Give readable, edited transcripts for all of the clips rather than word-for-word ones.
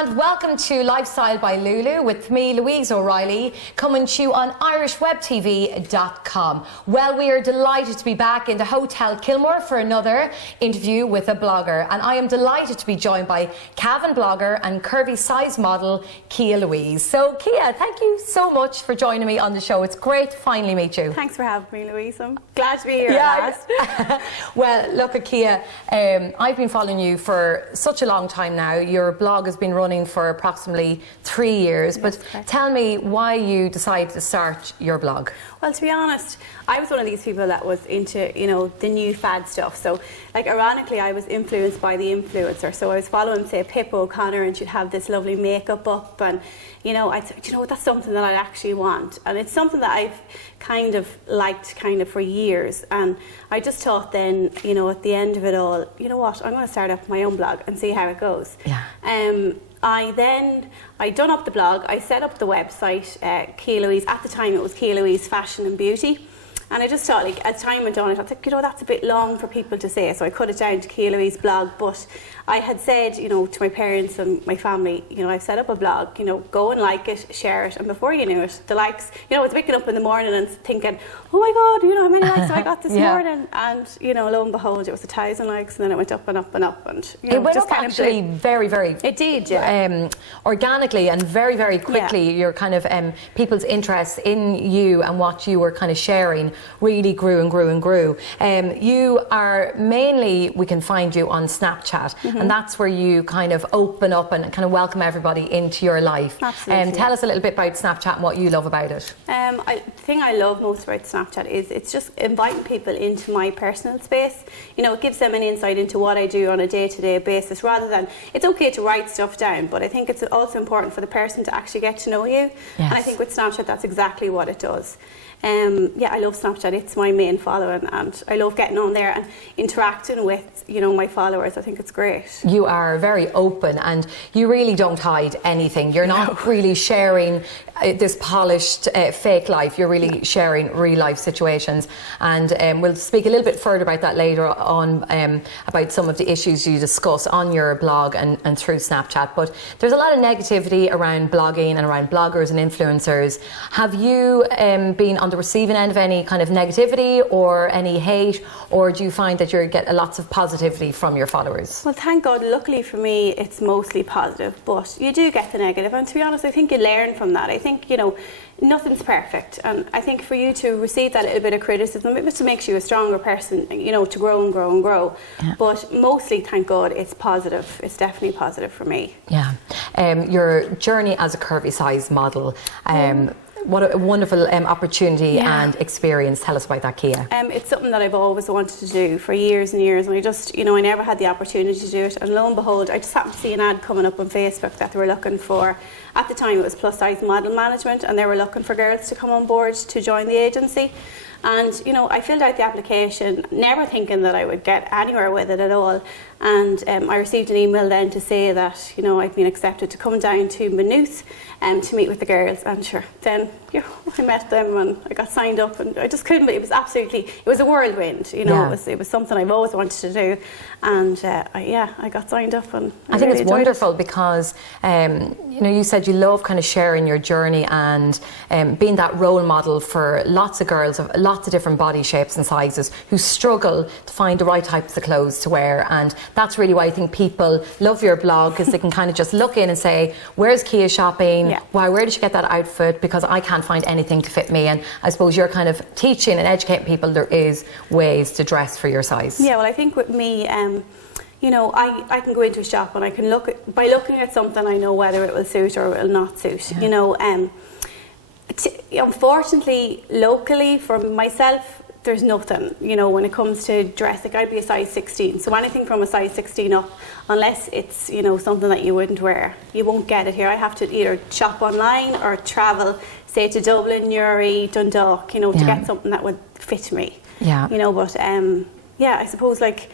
and welcome to Lifestyle by Lulu with me, Louise O'Reilly, coming to you on Irishwebtv.com. Well, we are delighted to be back in the Hotel Kilmore for another interview with a blogger, and I am delighted to be joined by Cavan blogger and curvy size model KiaLouise. So Kia, thank you so much for joining me on the show. It's great to finally meet you. Thanks for having me, Louise. I'm glad to be here at last. Well, look at Kia, I've been following you for such a long time now. Your blog has been running for approximately 3 years, but tell me why you decided to start your blog. Well, to be honest, I was one of these people that was into, the new fad stuff. So, like, ironically, I was influenced by the influencer. So I was following, say, Pip O'Connor, and she'd have this lovely makeup up, and, I'd say, that's something that I actually want. And it's something that I've kind of liked for years. And I just thought then, at the end of it all, you know what, I'm going to start up my own blog and see how it goes. Yeah. I done up the blog, I set up the website, KiaLouise. At the time it was KiaLouise Fashion and Beauty. And I just thought, like, as time went on, I thought, that's a bit long for people to say. So I cut it down to KiaLouise blog. But I had said, to my parents and my family, I've set up a blog, go and like it, share it. And before you knew it, the likes, I was waking up in the morning and thinking, oh my God, how many likes have I got this morning? And, lo and behold, it was 1,000 likes, and then it went up and up and up. And, it went just up actually very, very... It did, yeah. Organically and very, very quickly, your kind of people's interest in you and what you were kind of sharing really grew and grew and grew. You are mainly, we can find you on Snapchat, and that's where you kind of open up and kind of welcome everybody into your life. Absolutely. Tell us a little bit about Snapchat and what you love about it. The thing I love most about Snapchat is it's just inviting people into my personal space. It gives them an insight into what I do on a day-to-day basis, rather than, it's okay to write stuff down, but I think it's also important for the person to actually get to know you. Yes. And I think with Snapchat that's exactly what it does. I love Snapchat. It's my main following, and I love getting on there and interacting with my followers. I think it's great. You are very open, and you really don't hide anything. You're not really sharing this polished fake life. You're really sharing real life situations, and we'll speak a little bit further about that later on, about some of the issues you discuss on your blog and through Snapchat. But there's a lot of negativity around blogging and around bloggers and influencers. Have you been on the receiving end of any kind of negativity or any hate, or do you find that you get lots of positivity from your followers? Well, thank God, luckily for me, it's mostly positive, but you do get the negative, and to be honest, I think you learn from that. I think, nothing's perfect, and I think for you to receive that little bit of criticism, it just makes you a stronger person, to grow and grow and grow. Yeah. But mostly, thank God, it's positive. It's definitely positive for me. Yeah. Your journey as a curvy size model, what a wonderful opportunity and experience. Tell us about that, Kia. It's something that I've always wanted to do for years and years, and I just, I never had the opportunity to do it, and lo and behold, I just happened to see an ad coming up on Facebook that they were looking for, at the time it was plus size model management, and they were looking for girls to come on board to join the agency. And I filled out the application, never thinking that I would get anywhere with it at all. And I received an email then to say that I'd been accepted to come down to Maynooth to meet with the girls. And sure, then I met them and I got signed up, and I just couldn't. It was absolutely, it was a whirlwind. It was something I've always wanted to do, and I got signed up, and I think really it's wonderful because you said you love kind of sharing your journey and being that role model for lots of girls of lots of different body shapes and sizes who struggle to find the right types of clothes to wear. And that's really why I think people love your blog, because they can kind of just look in and say, where's Kia shopping? Yeah. Why, where did she get that outfit? Because I can't find anything to fit me. And I suppose you're kind of teaching and educating people there is ways to dress for your size. Yeah, well, I think with me, I can go into a shop and I can by looking at something, I know whether it will suit or it will not suit. Yeah. Unfortunately, locally for myself, there's nothing, when it comes to dress. Like, I'd be a size 16, so anything from a size 16 up, unless it's, something that you wouldn't wear, you won't get it here. I have to either shop online or travel, say to Dublin, Newry, Dundalk, to get something that would fit me. Yeah. But I suppose, like,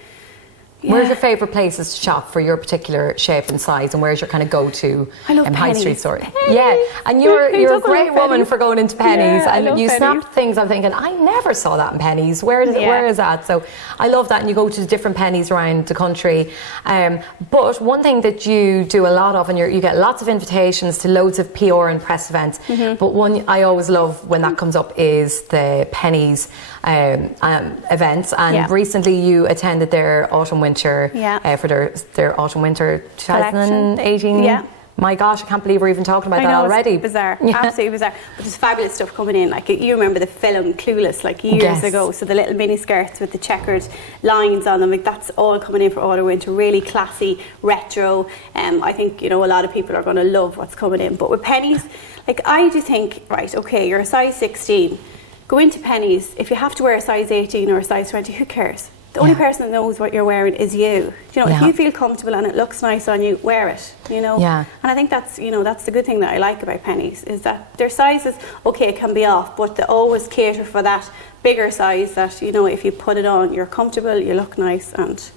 Where's your favourite places to shop for your particular shape and size, and where's your kind of go-to high street store? Yeah, and you're a great woman for going into Pennies, and you snapped things. I'm thinking, I never saw that in Pennies. Where is that? So I love that, and you go to different Pennies around the country. But one thing that you do a lot of, and you get lots of invitations to loads of PR and press events. But one I always love when that comes up is the Pennies events. And recently you attended their autumn-winter for their autumn-winter 2018. Yeah. My gosh, I can't believe we're even talking about that already. It's bizarre, absolutely bizarre. But there's fabulous stuff coming in. Like, you remember the film Clueless, like years ago. So the little mini skirts with the checkered lines on them, like that's all coming in for autumn winter. Really classy, retro. I think a lot of people are going to love what's coming in. But with Pennies, like I do think, right, okay, you're a size 16. Go into Pennies. If you have to wear a size 18 or a size 20, who cares? The only person that knows what you're wearing is you. If you feel comfortable and it looks nice on you, wear it. And I think that's that's the good thing that I like about Pennies, is that their sizes can be off, but they always cater for that bigger size that if you put it on, you're comfortable, you look nice, and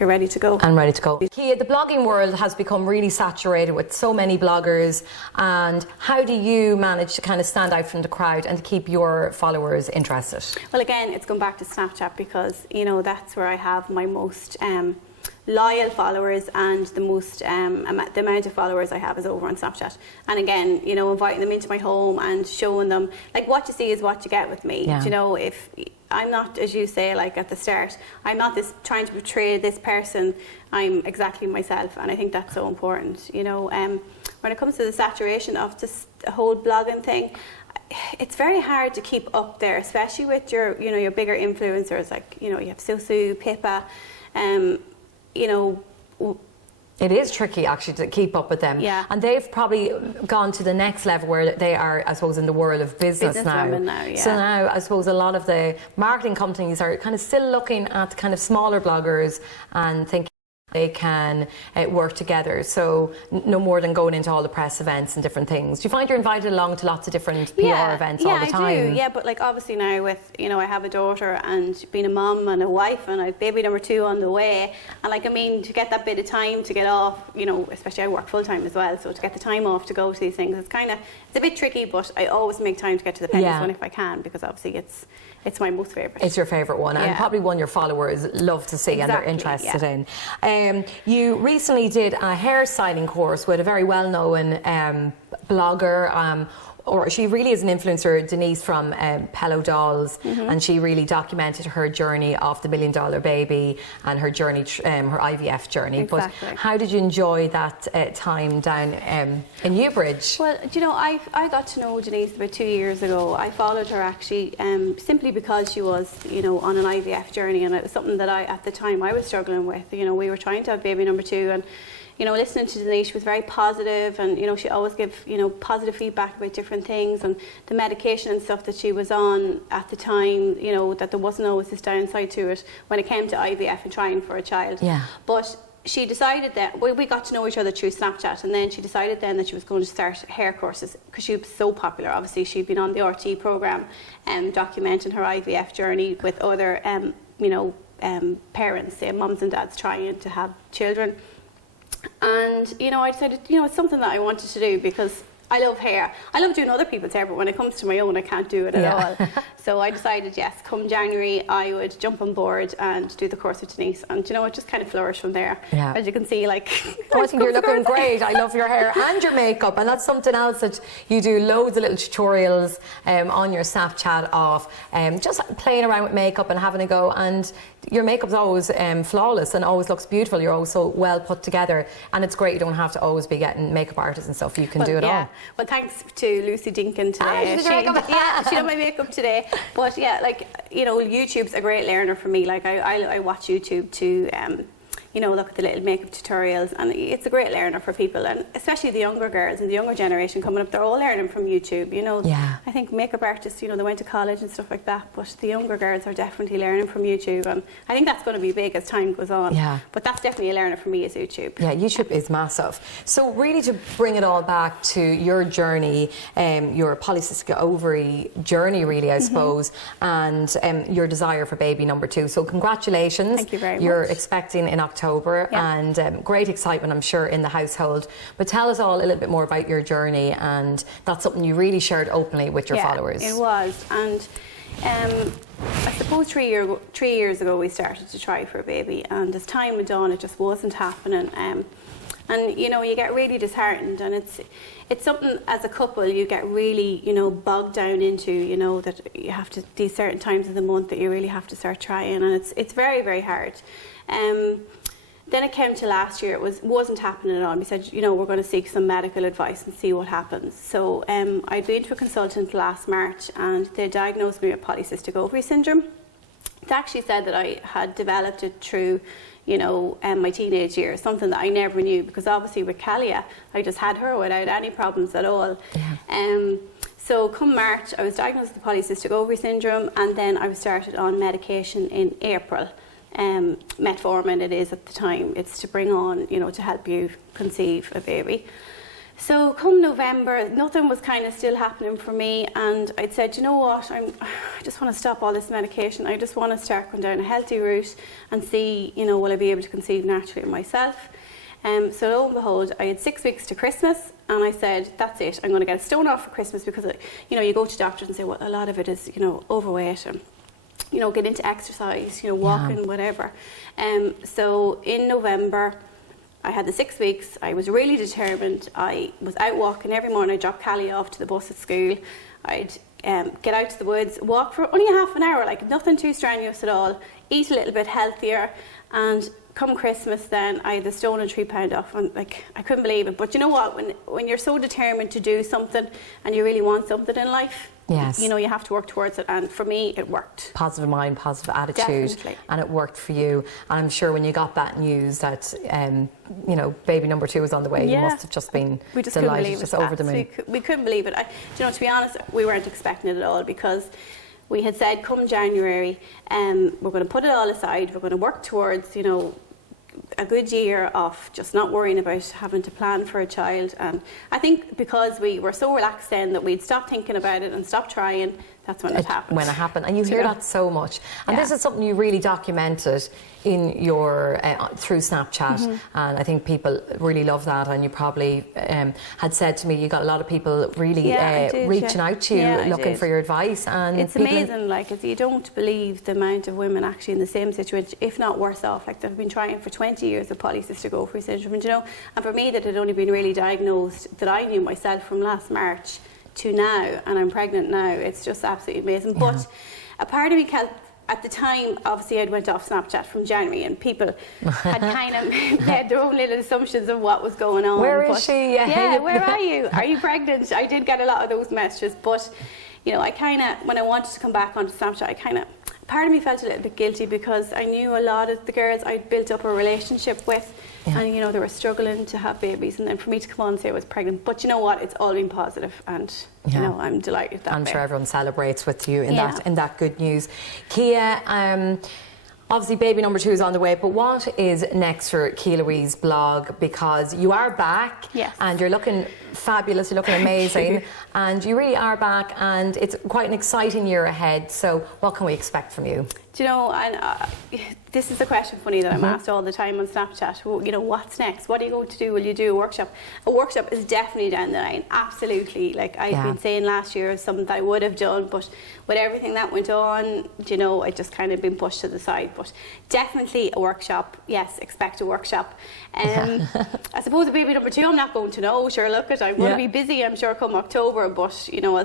you're ready to go. Kia, the blogging world has become really saturated with so many bloggers, and how do you manage to kind of stand out from the crowd and to keep your followers interested? Well, again, it's gone back to Snapchat, because that's where I have my most loyal followers, and the most the amount of followers I have is over on Snapchat. And again, inviting them into my home and showing them, like, what you see is what you get with me. If I'm not, as you say, like at the start, I'm not trying to portray this person. I'm exactly myself, and I think that's so important. When it comes to the saturation of just the whole blogging thing, it's very hard to keep up there, especially with your your bigger influencers, like you have Susu, Pippa, It is tricky actually to keep up with them. Yeah. And they've probably gone to the next level where they are, I suppose, in the world of business now. So now I suppose a lot of the marketing companies are kind of still looking at kind of smaller bloggers and thinking they can work together. So no more than going into all the press events and different things. Do you find you're invited along to lots of different PR events all the time? Yeah, I do. Yeah, but like obviously now with, I have a daughter and being a mum and a wife, and I have baby number 2 on the way. And like, I mean, to get that bit of time to get off, especially I work full time as well. So to get the time off to go to these things, it's a bit tricky, but I always make time to get to the Pennies one if I can, because obviously it's my most favourite. It's your favourite one, and probably one your followers love to see and they're interested in. You recently did a hairstyling course with a very well-known blogger, or she really is an influencer, Denise from Pello Dolls, and she really documented her journey of the $1 million baby and her journey, her IVF journey. Exactly. But how did you enjoy that time down in Newbridge? Well, I got to know Denise about 2 years ago. I followed her actually simply because she was, on an IVF journey, and it was something that at the time I was struggling with. We were trying to have baby number 2, and listening to Denise, she was very positive, and she always gave positive feedback about different things, and the medication and stuff that she was on at the time, that there wasn't always this downside to it when it came to IVF and trying for a child. Yeah. But she decided that we got to know each other through Snapchat, and then she decided then that she was going to start hair courses because she was so popular. Obviously, she'd been on the RT program documenting her IVF journey with other parents, say mums and dads trying to have children. And I decided it's something that I wanted to do, because I love hair. I love doing other people's hair, but when it comes to my own, I can't do it at all. So I decided, yes, come January, I would jump on board and do the course with Denise. And it just kind of flourished from there. Yeah. As you can see, like... I think you're looking great. I love your hair and your makeup. And that's something else that you do loads of little tutorials on your Snapchat of just playing around with makeup and having a go. And your makeup's always flawless and always looks beautiful. You're always so well put together. And it's great. You don't have to always be getting makeup artists and stuff. You can do it all. Well, thanks to Lucy Dinkin today. She did my makeup today. But yeah, like, YouTube's a great learner for me. Like, I watch YouTube to you know, look at the little makeup tutorials, and it's a great learner for people, and especially the younger girls and the younger generation coming up, they're all learning from YouTube, you know. I think makeup artists, you know, they went to college and stuff like that, but the younger girls are definitely learning from YouTube, and I think that's going to be big as time goes on. But that's definitely a learner for me, is YouTube. Yeah, YouTube is massive. So really, to bring it all back to your journey, your polycystic ovary journey, really, I suppose, and your desire for baby number 2. So congratulations. Thank you very much. You're expecting in October, and great excitement, I'm sure, in the household. But tell us all a little bit more about your journey, and that's something you really shared openly with your followers. It was, and I suppose 3 years ago we started to try for a baby, and as time went on, it just wasn't happening. And you know, you get really disheartened, and it's something as a couple you get really, you know, bogged down into, you know, that you have to, these certain times of the month that you really have to start trying, and it's very, very hard. Then it came to last year, it wasn't happening at all. We said, you know, we're going to seek some medical advice and see what happens. So I'd been to a consultant last March, and they diagnosed me with polycystic ovary syndrome. They actually said that I had developed it through, you know, my teenage years, something that I never knew, because obviously with Kalia, I just had her without any problems at all. So come March, I was diagnosed with polycystic ovary syndrome, and then I was started on medication in April. Metformin it is at the time. It's to bring on, you know, to help you conceive a baby. So come November, nothing was kind of still happening for me, and I'd said, you know what, I just want to stop all this medication. I just want to start going down a healthy route and see, you know, will I be able to conceive naturally myself. So lo and behold, I had 6 weeks to Christmas, and I said, that's it, I'm going to get a stone off for Christmas, because, you know, you go to doctors and say, well, a lot of it is, you know, overweight, and, you know, get into exercise, you know, walking, whatever. So in November, I had the 6 weeks. I was really determined. I was out walking every morning. I'd drop Callie off to the bus at school. I'd get out to the woods, walk for only half an hour, like nothing too strenuous at all, eat a little bit healthier, and come Christmas then I had the stone and 3 pound off, and like I couldn't believe it. But you know what, when you're so determined to do something and you really want something in life, you know, you have to work towards it, and for me it worked. Positive mind, positive attitude. Definitely. And it worked for you. And I'm sure when you got that news that you know, baby number 2 was on the way, you must have just been delighted, just over the moon. We couldn't believe it. You know, to be honest, we weren't expecting it at all, because we had said come January, we're going to put it all aside, we're going to work towards, you know, a good year of just not worrying about having to plan for a child. And I think because we were so relaxed then that we'd stop thinking about it and stop trying, that's when it happened. When it happened. And you hear that so much. And this is something you really documented in your through Snapchat, and I think people really love that. And you probably had said to me you got a lot of people really reaching out to you, looking for your advice. And it's amazing, like, you don't believe the amount of women actually in the same situation, if not worse off. Like, they've been trying for 20 years with polycystic ovary syndrome, and you know, and for me that had only been really diagnosed, that I knew myself from last March to now, and I'm pregnant now, it's just absolutely amazing. But a part of me at the time, obviously I'd went off Snapchat from January, and people had kind of made their own little assumptions of what was going on. Where is she? Yeah, where are you? Are you pregnant? I did get a lot of those messages, but you know, I kind of, when I wanted to come back onto Snapchat, part of me felt a little bit guilty, because I knew a lot of the girls I'd built up a relationship with, and you know, they were struggling to have babies, and then for me to come on and say I was pregnant. But you know what, it's all been positive, and you know, I'm delighted that I'm sure everyone celebrates with you in that good news. Kia, obviously baby number 2 is on the way, but what is next for KiaLouise blog? Because you are back, and you're looking fabulous, you're looking amazing, and you really are back, and it's quite an exciting year ahead. So what can we expect from you? Do you know, and this is a question, funny, that I'm asked all the time on Snapchat. Well, you know, what's next? What are you going to do? Will you do a workshop? A workshop is definitely down the line, absolutely. Like I've been saying last year, is something that I would have done, but with everything that went on, you know, I just kind of been pushed to the side. But definitely a workshop, yes, expect a workshop. I suppose a baby number 2, I'm not going to know. Sure, look, I'm going to be busy, I'm sure, come October, but you know, I'll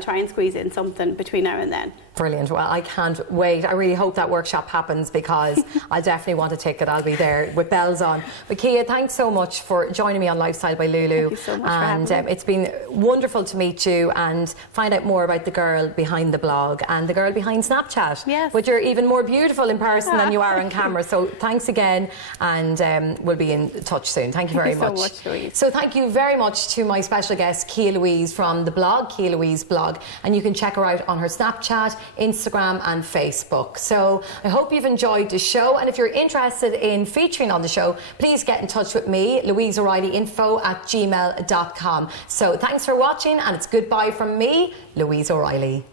try and squeeze in something between now and then. Brilliant. Well, I can't wait. I really hope that workshop happens because I definitely want a ticket. I'll be there with bells on. But Kia, thanks so much for joining me on Lifestyle by Lulu. Thank you so much for having me. It's been wonderful to meet you and find out more about the girl behind the blog and the girl behind Snapchat. Yes. But you're even more beautiful in person than you are on camera. So thanks again, and we'll be in touch soon. Thank you very Thank you much. so much, Louise. So thank you very much to my special guest, KiaLouise from the blog, KiaLouise blog. And you can check her out on her Snapchat, Instagram and Facebook. So I hope you've enjoyed the show, and if you're interested in featuring on the show, please get in touch with me, louiseoreillyinfo@gmail.com. So thanks for watching, and it's goodbye from me, Louise O'Reilly.